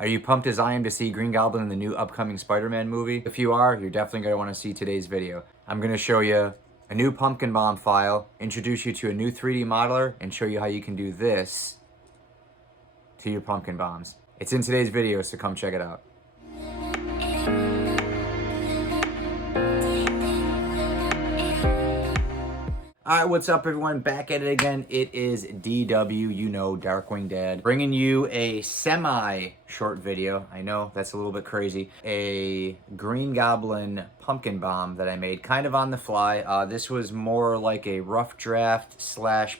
Are you pumped as I am to see Green Goblin in the new upcoming Spider-Man movie? If you are, you're definitely going to want to see today's video. I'm going to show you a new pumpkin bomb file, introduce you to a new 3D modeler, and show you how you can do this to your pumpkin bombs. It's in today's video, so come check it out. Alright, what's up everyone? Back at it again. It is DW, you know, Darkwing Dad, bringing you a semi-short video. I know, that's a little bit crazy. A Green Goblin pumpkin bomb that I made kind of on the fly. This was more like a rough draft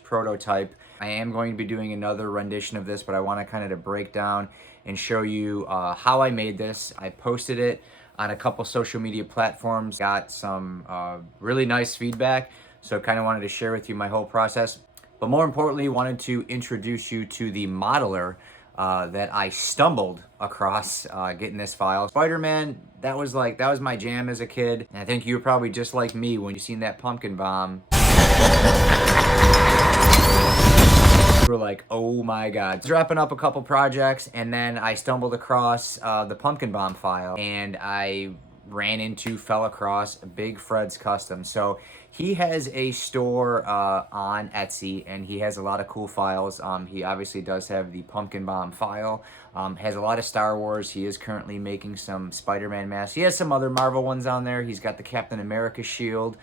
/ prototype. I am going to be doing another rendition of this, but I want to kind of to break down and show you how I made this. I posted it on a couple social media platforms, got some really nice feedback. So kind of wanted to share with you my whole process. But more importantly, wanted to introduce you to the modeler that I stumbled across getting this file. Spiderman, that was my jam as a kid. And I think you were probably just like me when you seen that pumpkin bomb. You were like, oh my God. I was wrapping up a couple projects and then I stumbled across the pumpkin bomb file and I fell across Big Fred's Custom. So he has a store on Etsy and he has a lot of cool files. He obviously does have the pumpkin bomb file, has a lot of Star Wars. He is currently making some Spider-Man masks. He has some other Marvel ones on there. He's got the Captain America shield.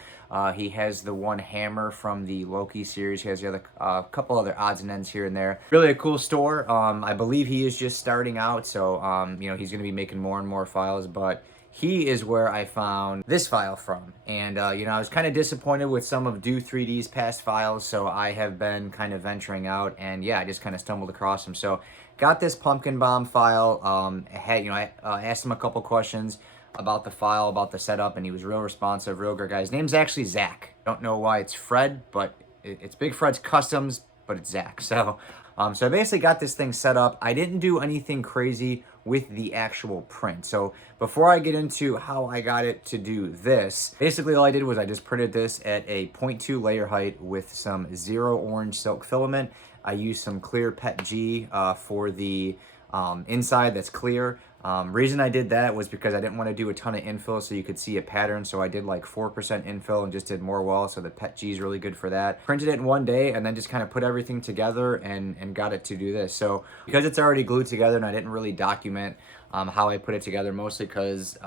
He has the one hammer from the Loki series. He has the other couple other odds and ends here and there. Really a cool store. I believe he is just starting out, so you know, he's going to be making more and more files, but he is where I found this file from. And, you know, I was kind of disappointed with some of Do 3D's past files, so I have been kind of venturing out, and yeah, I just kind of stumbled across him. So, got this pumpkin bomb file. I asked him a couple questions about the file, about the setup, and he was real responsive, real great guy. His name's actually Zach. Don't know why it's Fred, but it's Big Fred's Customs, but it's Zach. So I basically got this thing set up. I didn't do anything crazy with the actual print. So before I get into how I got it to do this, basically all I did was I just printed this at a 0.2 layer height with some 0 orange silk filament. I used some clear PET G for the inside that's clear. Reason I did that was because I didn't want to do a ton of infill so you could see a pattern, so I did like 4% infill and just did more walls, so the PET G is really good for that. Printed it in one day and then just kind of put everything together and got it to do this. So because it's already glued together and I didn't really document how I put it together, mostly because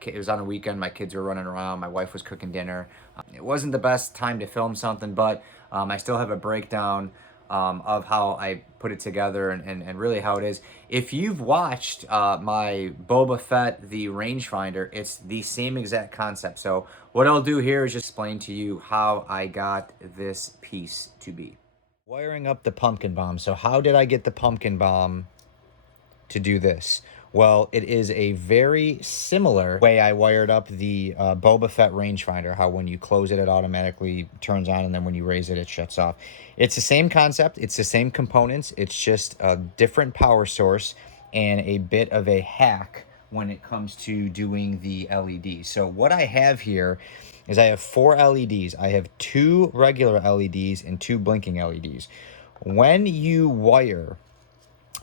it was on a weekend, my kids were running around, my wife was cooking dinner. It wasn't the best time to film something, but I still have a breakdown of how I put it together and really how it is. If you've watched my Boba Fett, the rangefinder, it's the same exact concept. So what I'll do here is just explain to you how I got this piece to be. Wiring up the pumpkin bomb. So how did I get the pumpkin bomb to do this? Well, it is a very similar way I wired up the Boba Fett rangefinder, how when you close it, it automatically turns on, and then when you raise it, it shuts off. It's the same concept. It's the same components. It's just a different power source and a bit of a hack when it comes to doing the LEDs. So what I have here is I have 4 LEDs. I have 2 regular LEDs and 2 blinking LEDs. When you wire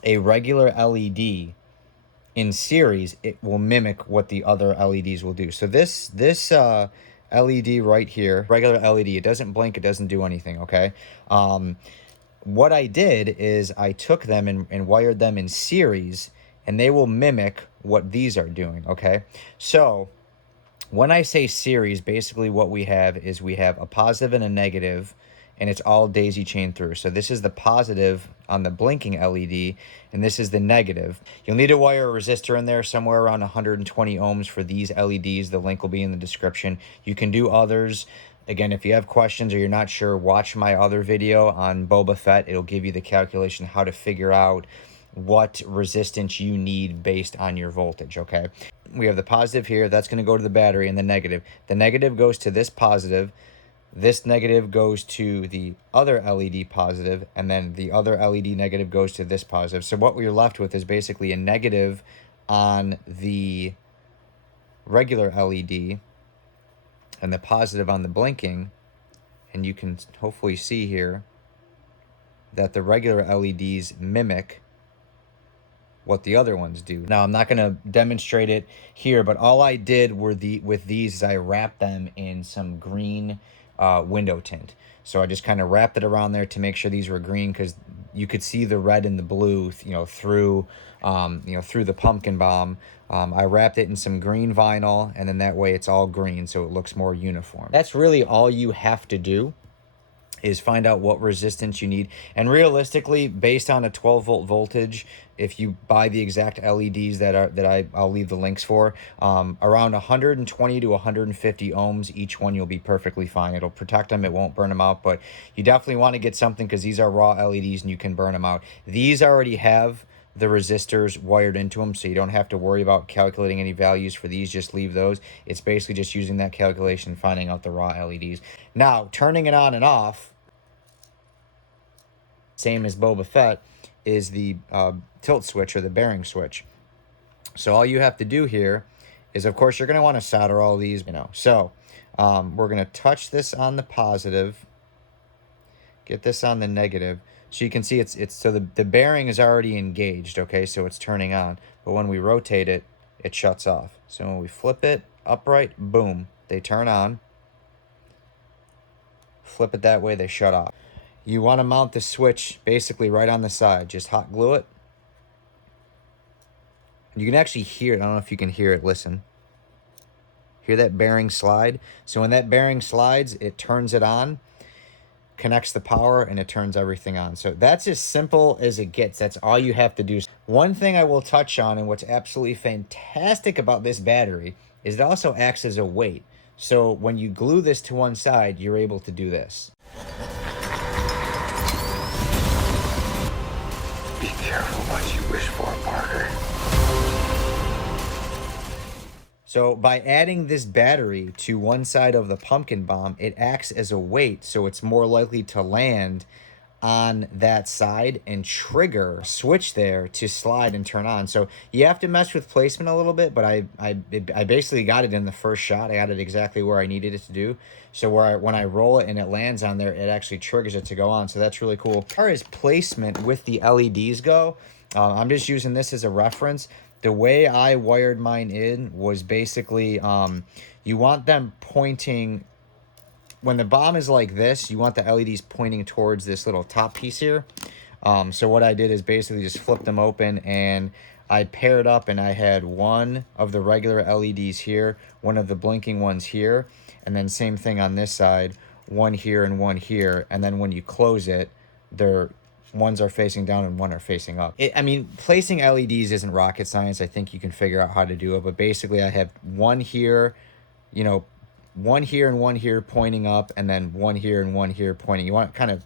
a regular LED in series, it will mimic what the other LEDs will do. So this LED right here, regular LED, it doesn't blink, it doesn't do anything, okay? What I did is I took them and wired them in series, and they will mimic what these are doing, okay? So when I say series, basically what we have is we have a positive and a negative, and it's all daisy chained through. So this is the positive on the blinking LED, and this is the negative. You'll need to wire a resistor in there somewhere around 120 ohms for these LEDs. The link will be in the description. You can do others. Again, if you have questions or you're not sure, watch my other video on Boba Fett. It'll give you the calculation how to figure out what resistance you need based on your voltage, okay? We have the positive here. That's going to go to the battery, and the negative. The negative goes to this positive. This negative goes to the other LED positive, and then the other LED negative goes to this positive. So what we're left with is basically a negative on the regular LED and the positive on the blinking. And you can hopefully see here that the regular LEDs mimic what the other ones do. Now, I'm not going to demonstrate it here, but all I did with these is I wrapped them in some green window tint. So I just kind of wrapped it around there to make sure these were green, because you could see the red and the blue, through the pumpkin bomb. I wrapped it in some green vinyl, and then that way it's all green, so it looks more uniform. That's really all you have to do, is find out what resistance you need. And realistically, based on a 12-volt voltage, if you buy the exact LEDs I'll leave the links for, around 120 to 150 ohms each one, you'll be perfectly fine. It'll protect them, it won't burn them out, but you definitely want to get something, because these are raw LEDs and you can burn them out. These already have the resistors wired into them, so you don't have to worry about calculating any values for these. Just leave those. It's basically just using that calculation, finding out the raw LEDs. Now, turning it on and off, same as Boba Fett, is the tilt switch, or the bearing switch. So all you have to do here is, of course, you're going to want to solder all these, So we're going to touch this on the positive, get this on the negative. So you can see it's so the bearing is already engaged, okay? So it's turning on. But when we rotate it, it shuts off. So when we flip it upright, boom, they turn on. Flip it that way, they shut off. You want to mount the switch basically right on the side. Just hot glue it. You can actually hear it. I don't know if you can hear it. Listen. Hear that bearing slide? So when that bearing slides, it turns it on, connects the power, and it turns everything on. So that's as simple as it gets. That's all you have to do. One thing I will touch on, and what's absolutely fantastic about this battery, is it also acts as a weight. So when you glue this to one side, you're able to do this. Be careful what you wish for, Parker. So by adding this battery to one side of the pumpkin bomb, it acts as a weight, so it's more likely to land on that side and trigger a switch there to slide and turn on. So you have to mess with placement a little bit, but I basically got it in the first shot. I got it exactly where I needed it to do. So when I roll it and it lands on there, it actually triggers it to go on. So that's really cool. As far as placement with the LEDs go, I'm just using this as a reference. The way I wired mine in was basically, you want them pointing, when the bomb is like this, you want the LEDs pointing towards this little top piece here. So what I did is basically just flip them open, and I paired up, and I had one of the regular LEDs here, one of the blinking ones here, and then same thing on this side, one here and one here. And then when you close it, ones are facing down and one are facing up. I mean, placing LEDs isn't rocket science. I think you can figure out how to do it. But basically, I have one here, one here and one here pointing up, and then one here and one here pointing. You want it kind of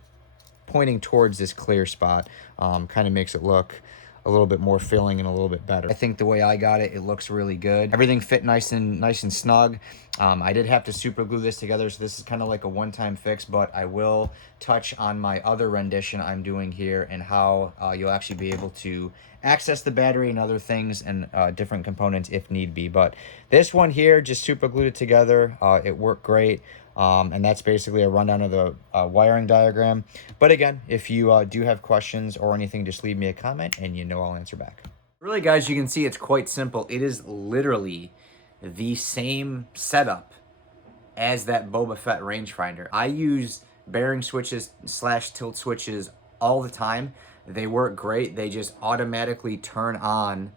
pointing towards this clear spot. Kind of makes it look a little bit more filling and a little bit better. I think the way I got it, it looks really good. Everything fit nice and snug. I did have to super glue this together, so this is kind of like a one-time fix, but I will touch on my other rendition I'm doing here and how you'll actually be able to access the battery and other things and different components if need be. But this one here, just super glued it together. It worked great. And that's basically a rundown of the wiring diagram. But again, if you do have questions or anything, just leave me a comment and I'll answer back. Really, guys, you can see it's quite simple. It is literally the same setup as that Boba Fett rangefinder. I use bearing switches / tilt switches all the time. They work great. They just automatically turn on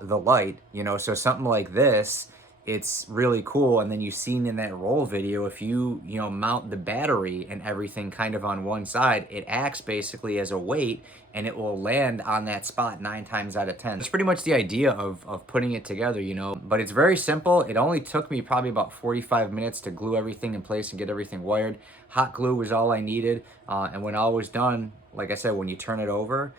the light, so something like this, it's really cool. And then you've seen in that roll video, if you mount the battery and everything kind of on one side, it acts basically as a weight, and it will land on that spot 9 times out of 10. That's pretty much the idea of putting it together, but it's very simple. It only took me probably about 45 minutes to glue everything in place and get everything wired. Hot glue was all I needed, and when all was done, like I said, when you turn it over,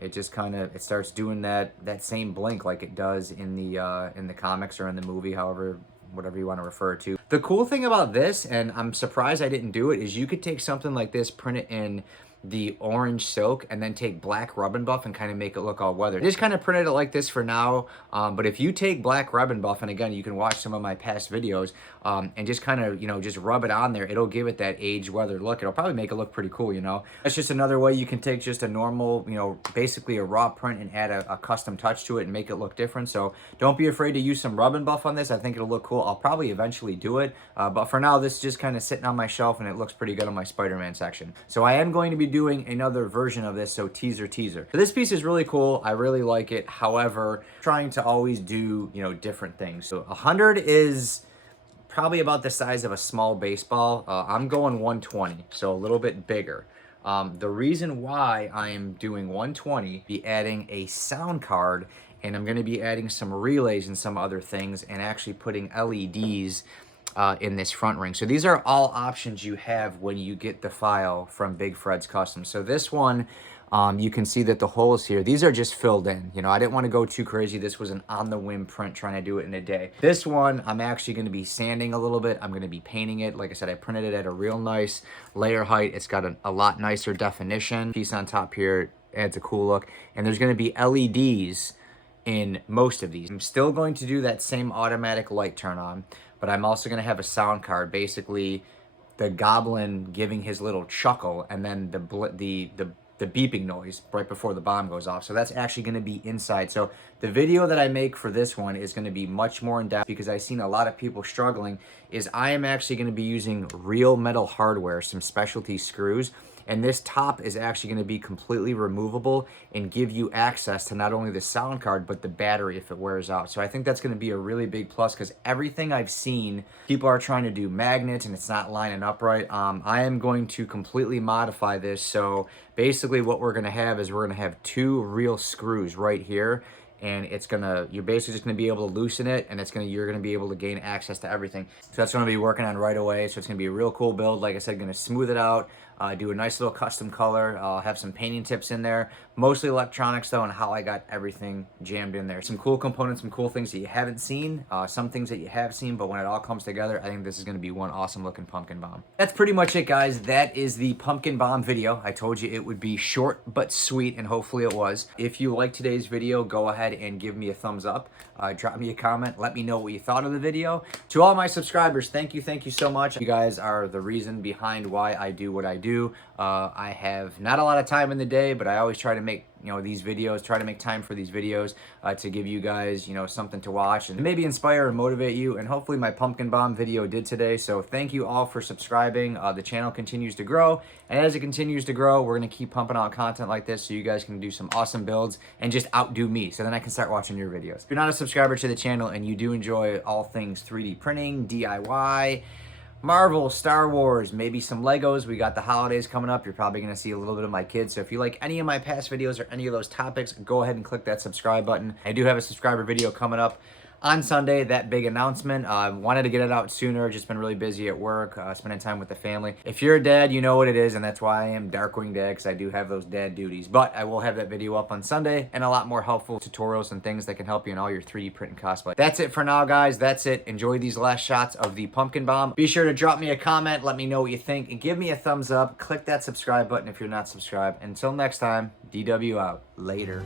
it just it starts doing that same blink like it does in the comics or in the movie, whatever you want to refer to. The cool thing about this, and I'm surprised I didn't do it, is you could take something like this, print it in the orange silk and then take black rub and buff and kind of make it look all weathered. I just kind of printed it like this for now, but if you take black rub and buff, and again, you can watch some of my past videos, and just kind of, you know, just rub it on there, it'll give it that aged weathered look. It'll probably make it look pretty cool, you know. That's just another way you can take just a normal, you know, basically a raw print and add a custom touch to it and make it look different. So don't be afraid to use some rub and buff on this. I think it'll look cool. I'll probably eventually do it, but for now, this is just kind of sitting on my shelf and it looks pretty good on my Spider-Man section. So I am going to be doing another version of this, so teaser. So this piece is really cool. I really like it. However, trying to always do, you know, different things. So 100 is probably about the size of a small baseball. I'm going 120, so a little bit bigger. The reason why I am doing 120, be adding a sound card, and I'm going to be adding some relays and some other things, and actually putting LEDs in this front ring. So these are all options you have when you get the file from Big Fred's Custom. So this one, you can see that the holes here, these are just filled in. You know, I didn't want to go too crazy. This was an on-the-whim print trying to do it in a day. This one, I'm actually going to be sanding a little bit. I'm going to be painting it. Like I said, I printed it at a real nice layer height. It's got a lot nicer definition. Piece on top here adds a cool look. And there's going to be LEDs in most of these. I'm still going to do that same automatic light turn on, but I'm also going to have a sound card, basically the goblin giving his little chuckle, and then the beeping noise right before the bomb goes off. So that's actually going to be inside. So the video that I make for this one is going to be much more in depth, because I've seen a lot of people struggling. Is I am actually going to be using real metal hardware, some specialty screws, and this top is actually going to be completely removable and give you access to not only the sound card, but the battery if it wears out. So I think that's going to be a really big plus, because everything I've seen, people are trying to do magnets and it's not lining up right. I am going to completely modify this. So basically what we're going to have is we're going to have two real screws right here, and it's gonna, you're basically just gonna be able to loosen it, and you're gonna be able to gain access to everything. So that's what I'm gonna be working on right away. So it's gonna be a real cool build. Like I said, gonna smooth it out, do a nice little custom color. I'll have some painting tips in there, mostly electronics though, and how I got everything jammed in there. Some cool components, some cool things that you haven't seen, some things that you have seen, but when it all comes together, I think this is gonna be one awesome looking pumpkin bomb. That's pretty much it, guys. That is the pumpkin bomb video. I told you it would be short but sweet, and hopefully it was. If you liked today's video, go ahead and give me a thumbs up. Drop me a comment. Let me know what you thought of the video. To all my subscribers, thank you so much. You guys are the reason behind why I do what I do. I have not a lot of time in the day, but I always try to make, you know, these videos, try to make time for these videos to give you guys, you know, something to watch and maybe inspire and motivate you. And hopefully my pumpkin bomb video did today. So thank you all for subscribing. The channel continues to grow, and as it continues to grow, we're going to keep pumping out content like this so you guys can do some awesome builds and just outdo me, so then I can start watching your videos. If you're not a subscriber to the channel and you do enjoy all things 3D printing, DIY, Marvel, Star Wars, maybe some Legos. We got the holidays coming up. You're probably going to see a little bit of my kids. So if you like any of my past videos or any of those topics, go ahead and click that subscribe button. I do have a subscriber video coming up on Sunday, that big announcement. Wanted to get it out sooner, just been really busy at work, spending time with the family. If you're a dad, you know what it is, and that's why I am Darkwing Dad, because I do have those dad duties. But I will have that video up on Sunday, and a lot more helpful tutorials and things that can help you in all your 3D print and cosplay. That's it for now, guys. That's it. Enjoy these last shots of the pumpkin bomb. Be sure to drop me a comment, let me know what you think, and give me a thumbs up. Click that subscribe button if you're not subscribed. Until next time, DW out. Later.